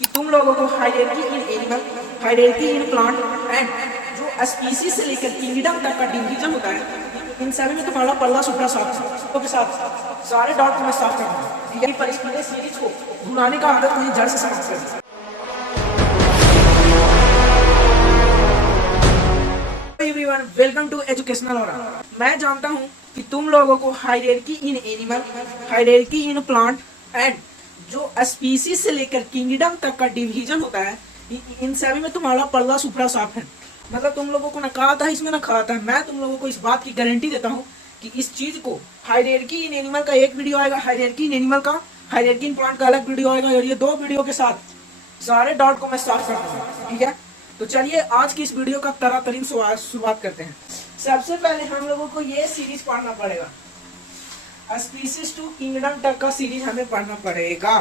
कि तुम लोगों को hierarchy in animal, hierarchy in plant and जो स्पीसीज से लेकर किंगडम तक का डिवीजन होता है, इन सभी में तुम्हारा पल्ला सुपड़ा साफ के साथ सारे डॉट को मैं साफ कर दूंगा। यही पर इस पूरे सीरीज को भुलाने का आदत मुझे जड़ से समाप्त कर। Everyone, welcome to Educational Aura. मैं जानता हूँ कि तुम लोगों को hierarchy in animal, hierarchy in plant and जो स्पीसीज से लेकर किंगडम तक का डिवीजन होता है, इन सभी में तुम्हारा पल्ला सुपड़ा साफ है। मतलब तुम लोगों को ना कहा था इसमें ना खाता है। मैं तुम लोगों को इस बात की गारंटी देता हूँ कि इस चीज को हायरार्की इन एनिमल का एक वीडियो आएगा, हायरार्की इन एनिमल का, हायरार्की इन प्लांट का अलग वीडियो आएगा, और ये दो वीडियो के साथ सारे डॉट को मैं साफ कर दूंगा। ठीक है, तो चलिए आज की इस वीडियो का तरीन शुरुआत करते हैं। सबसे पहले हम लोगों को ये सीरीज पढ़ना पड़ेगा, स्पीसीज टू किंगडम तक का सीरीज हमें पढ़ना पड़ेगा।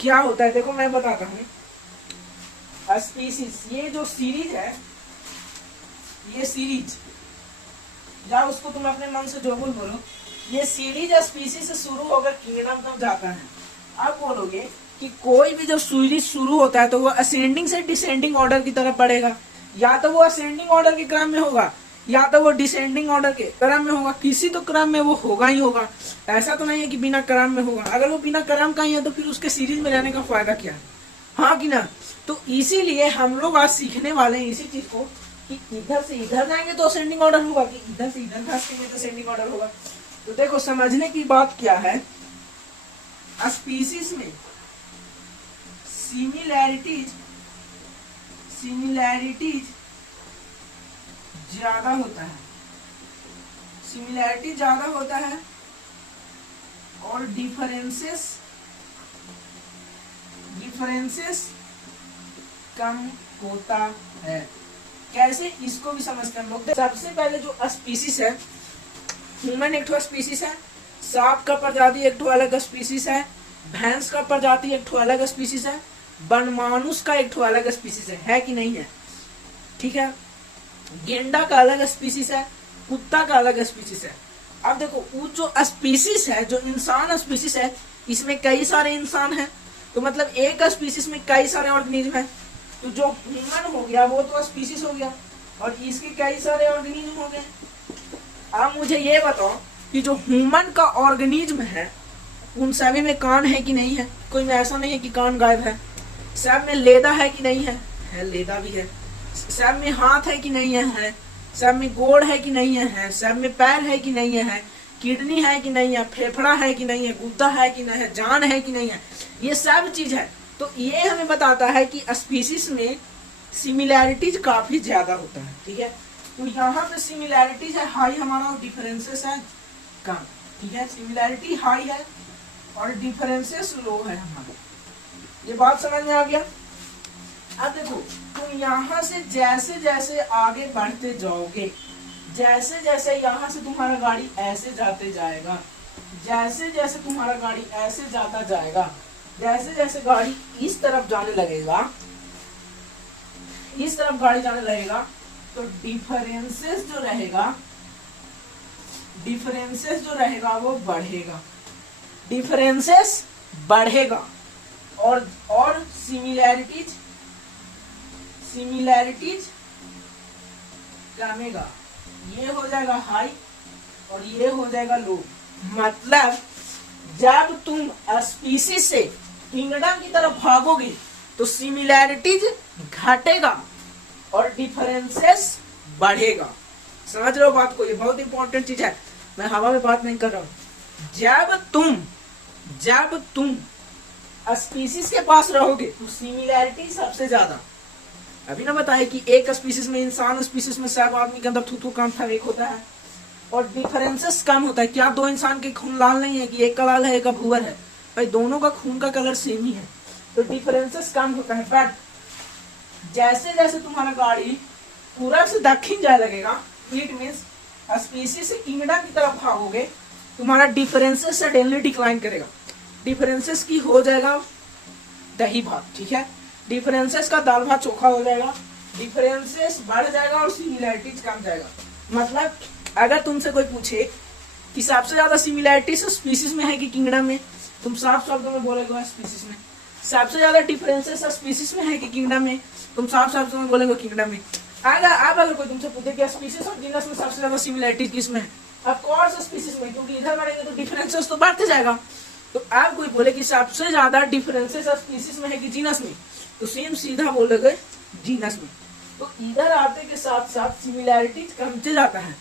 क्या होता है देखो मैं बताता हूँ। स्पीसीज, ये जो सीरीज है, ये सीरीज या उसको तुम अपने मन से जो बोलो, ये सीरीज स्पीसीज से शुरू होकर किंगडम तक जाता है। आप बोलोगे कि कोई भी जब सीरीज शुरू होता है तो वो असेंडिंग से डिसेंडिंग ऑर्डर की तरफ बढ़ेगा, या तो वो असेंडिंग ऑर्डर के क्रम में होगा या तो वो डिसेंडिंग ऑर्डर के क्रम में होगा। किसी तो क्रम में वो होगा ही होगा। ऐसा तो नहीं है कि बिना क्रम में होगा। अगर वो बिना क्रम का ही है तो फिर उसके सीरीज में रहने का फायदा क्या है, हाँ कि ना। तो इसीलिए हम लोग आज सीखने वाले हैं इसी चीज को कि इधर से इधर जाएंगे तो असेंडिंग ऑर्डर होगा, कि इधर से इधर भागेंगे तो असेंडिंग ऑर्डर होगा। तो देखो समझने की बात क्या है, स्पीसीज में सिमिलैरिटीज ज्यादा होता है, सिमिलैरिटी ज्यादा होता है और डिफरेंसेस कम होता है। कैसे, इसको भी समझते हैं हम लोग। सबसे पहले जो स्पीसीज है, ह्यूमन एक ठो स्पीसीज है, सांप का प्रजाति एक ठो अलग स्पीसीज है, भैंस का प्रजाति एक ठो अलग स्पीसीज है, बनमानुष का एक ठो अलग स्पीसीज है कि नहीं है। ठीक है, गेंडा का अलग स्पीसीज है, कुत्ता का अलग स्पीसीज है। अब देखो वो जो स्पीसीज है, जो इंसान स्पीसीज है, इसमें कई सारे इंसान हैं, तो मतलब एक स्पीसीज में कई सारे ऑर्गेनिज्म हैं। तो जो ह्यूमन हो गया वो तो स्पीसीज हो गया और इसके कई सारे ऑर्गेनिज्म हो गए। अब मुझे ये बताओ कि जो ह्यूमन का ऑर्गेनिज्म है उन सभी में कान है कि नहीं है। कोई में ऐसा नहीं है कि कान गायब है। सब में लेदा है कि नहीं है, लेदा भी है। सब में हाथ है कि नहीं है, सब में गोड़ है कि नहीं है, सब में पैर है कि नहीं है, किडनी है कि नहीं है, फेफड़ा है कि नहीं है, गुद्दा है कि नहीं है, जान है कि नहीं है, ये सब चीज है। तो ये हमें बताता है कि स्पीसीज में सिमिलैरिटीज काफी ज्यादा होता है। ठीक है, तो यहाँ पे सिमिलैरिटीज है हाई हमारा और डिफरेंसेस है कम। ठीक है, सिमिलैरिटी हाई है और डिफरेंसेस लो है हमारा। ये बात समझ में आ गया। अब देखो तुम यहाँ से जैसे जैसे आगे बढ़ते जाओगे, जैसे जैसे यहाँ से तुम्हारा गाड़ी ऐसे जाते जाएगा, जैसे जैसे तुम्हारा गाड़ी ऐसे जाता जाएगा, जैसे जैसे गाड़ी इस तरफ जाने लगेगा, इस तरफ गाड़ी जाने लगेगा, तो डिफरेंसेस जो रहेगा वो बढ़ेगा, डिफरेंसेस बढ़ेगा और सिमिलैरिटीज कमेगा। ये हो जाएगा हाई और ये हो जाएगा लो। मतलब जब तुम स्पीसीज से किंगडम की तरफ भागोगे तो सिमिलैरिटीज घटेगा और डिफरेंसेस बढ़ेगा। समझ रहे हो बात को, ये बहुत इंपॉर्टेंट चीज है। मैं हवा में बात नहीं कर रहा हूं। जब तुम स्पीसीज के पास रहोगे तो सिमिलैरिटी सबसे ज्यादा। अभी ना बताया कि एक स्पीसीज में, इंसान स्पीसीज में सब आदमी के अंदर थू काम था, एक होता है, और डिफरेंसेस कम होता है। क्या दो इंसान के खून लाल नहीं है कि एक का लाल है एक का भूरा है? भाई दोनों का खून का कलर सेम ही है, तो डिफरेंसेस कम होता है। बट जैसे जैसे तुम्हारा गाड़ी पूरा से दक्षिण जाए लगेगा, इट मींस स्पीसीज से किंगडम की तरफ भागोगे, तुम्हारा डिफरेंसेस सडनली डिक्लाइन करेगा। डिफरेंसेस की हो जाएगा दही भात। ठीक है, डिफरेंसेस का दाल भात चोखा हो जाएगा, डिफरेंसेस बढ़ जाएगा और सिमिलैरिटीज कम जाएगा। मतलब अगर तुमसे कोई पूछे कि सबसे ज्यादा सिमिलैरिटीज स्पीसीज में है कि किंगडम में, तुम साफ शब्दों में बोलोगे स्पीसीज में। सबसे ज्यादा डिफरेंसेस स्पीसीज में है कि किंगडम में? तुम साफ साफ तुम्हें बोलेंगे किंगडम में। आएगा अब अगर कोई तुमसे पूछे कि स्पीसीज और जीनस में सबसे ज्यादा सिमिलरिटी किस में है, ऑफ कोर्स स्पीसीज में, क्योंकि इधर बढ़ेंगे तो डिफरेंसेस तो बढ़ते जाएगा। तो आप कोई बोले कि सबसे ज्यादा डिफरेंसेस स्पीसीज में है कि जीनस में, तो सेम सीधा बोलोगे जीनस में। तो इधर आते के साथ साथ सिमिलैरिटीज कमते जाता है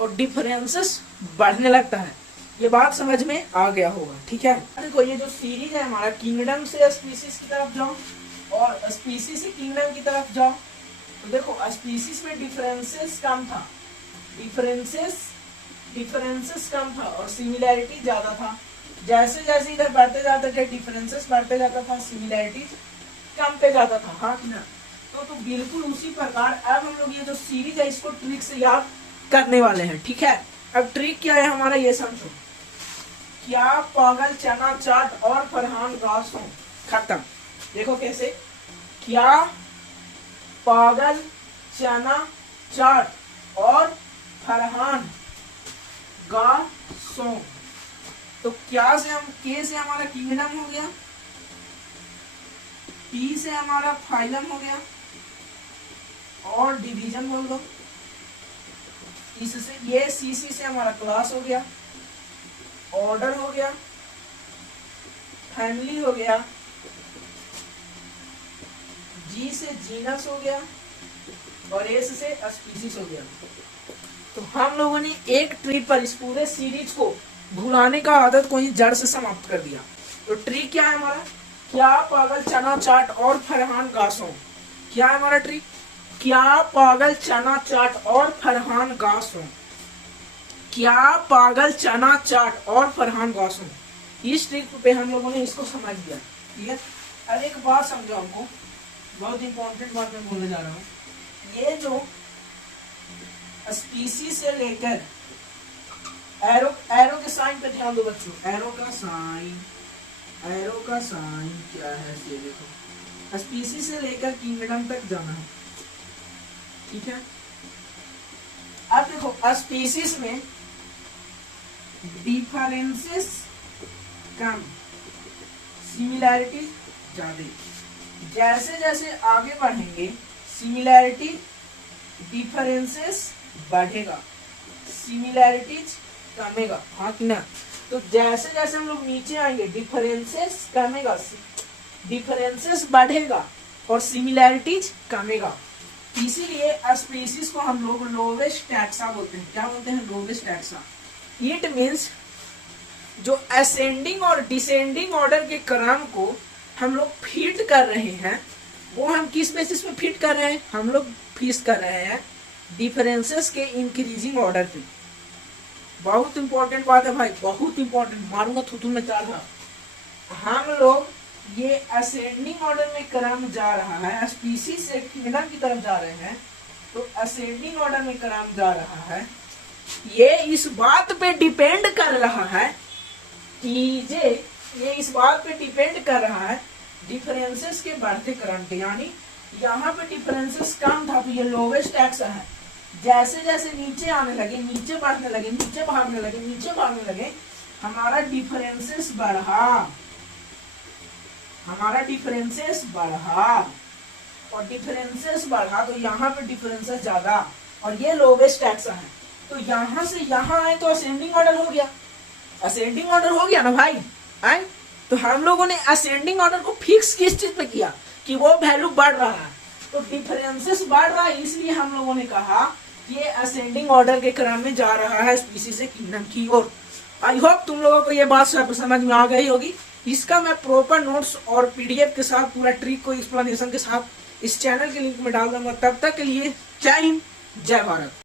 और डिफरेंसेस बढ़ने लगता है। ये बात समझ में आ गया होगा, ठीक है। देखो ये जो सीरीज है हमारा, किंगडम से स्पीसीज की तरफ जाओ और स्पीसीज से किंगडम की तरफ जाओ, तो देखो स्पीसीज में डिफरेंसेस कम था, डिफरेंसेस कम था और सिमिलैरिटी ज्यादा था। जैसे जैसे इधर बढ़ते जाते थे डिफरेंसेस बढ़ते जाता था, सिमिलैरिटीज कम पे जाता था, हाँ कि ना। तो बिल्कुल उसी प्रकार अब हम लोग ये जो सीरीज है इसको ट्रिक से याद करने वाले हैं, ठीक है। अब ट्रिक क्या है हमारा ये समझो। क्या पागल चना चाट और फरहान गास हो, खत्म। देखो कैसे, क्या पागल चना चाट और फरहान गास हो। तो क्या से हम, के से हमारा किंगडम हो गया, पी से हमारा फाइलम हो गया और डिवीजन बोल दो, इससे ये सी से हमारा क्लास हो गया, ऑर्डर हो गया, फैमिली हो गया, जी से जीनस हो गया और एस से स्पीसीज हो गया। तो हम लोगों ने एक ट्रिक पर इस पूरे सीरीज को भुलाने का आदत को ही जड़ से समाप्त कर दिया। तो ट्रिक क्या है हमारा, क्या पागल चना चाट और फरहान गासों। क्या है हमारा ट्रिक, क्या पागल चना चाट और फरहान गासों, क्या पागल चना चाट और फरहान गासों। इस ट्रिक पे हम लोगों ने इसको समझ लिया, ठीक है। अब एक बात समझो, हमको बहुत इंपॉर्टेंट बात मैं बोलने जा रहा हूँ। ये जो स्पीसीज से लेकर एरो के साइन पे ध्यान दो बच्चों, एरो का साइन क्या है, ये देखो, स्पीसीज से लेकर किंगडम तक जाना है, ठीक है। अब देखो स्पीसीज में डिफरेंसेस कम, सिमिलैरिटी ज्यादा। जैसे जैसे आगे बढ़ेंगे सिमिलैरिटी डिफरेंसेस बढ़ेगा, सिमिलैरिटीज कमेगा, हाँ कि ना। तो जैसे जैसे हम लोग नीचे आएंगे डिफरेंसेस कमेगा, डिफरेंसेस बढ़ेगा और सिमिलैरिटीज कमेगा। इसीलिए स्पीसीज को हम लोग लोवेस्ट टैक्सा बोलते हैं। क्या बोलते हैं, लोवेस्ट टैक्सा। इट मीन्स जो असेंडिंग और डिसेंडिंग ऑर्डर के क्रम को हम लोग फिट कर रहे हैं, वो हम किस बेसिस पे फिट कर रहे हैं, हम लोग फिट कर रहे हैं डिफरेंसेस के इंक्रीजिंग ऑर्डर पे। बहुत इंपॉर्टेंट बात है भाई, बहुत इंपॉर्टेंट, मारूंगा थुथु में चाल रहा। हम लोग ये असेंडिंग ऑर्डर में क्रम जा रहा है, स्पीसीज से किंगडम की तरफ जा रहे हैं, तो असेंडिंग ऑर्डर में क्रम जा रहा है। ये इस बात पे डिपेंड कर रहा है कि ये इस बात पे डिपेंड कर रहा है डिफरेंसेस के बढ़ते क्रम पे। यानी यहाँ पे डिफरेंसेस कम था तो ये लोवेस्ट टैक्सा है। जैसे जैसे नीचे आने लगे, नीचे बढ़ने लगे, नीचे भागने लगे, नीचे भागने लगे, हमारा डिफरेंसेस बढ़ा, हमारा डिफरेंसेस बढ़ा और डिफरेंसेस बढ़ा तो यहाँ पे डिफरेंसेस ज्यादा और ये लोवेस्ट टैक्सा है। तो यहाँ से यहाँ आए तो असेंडिंग ऑर्डर हो गया, असेंडिंग ऑर्डर हो गया ना भाई। आए तो हम लोगों ने असेंडिंग ऑर्डर को फिक्स किस चीज पे किया कि वो वैल्यू बढ़ रहा है, तो डिफरेंसेस बढ़ रहा है, इसलिए हम लोगों ने कहा ये असेंडिंग ऑर्डर के क्रम में जा रहा है स्पीसीज से किंगडम की ओर। आई होप तुम लोगों को ये बात समझ में आ गई होगी। इसका मैं प्रॉपर नोट्स और पीडीएफ के साथ पूरा ट्रिक को एक्सप्लेनेशन के साथ इस चैनल के लिंक में डाल दूंगा। तब तक के लिए जय हिंद, जय भारत।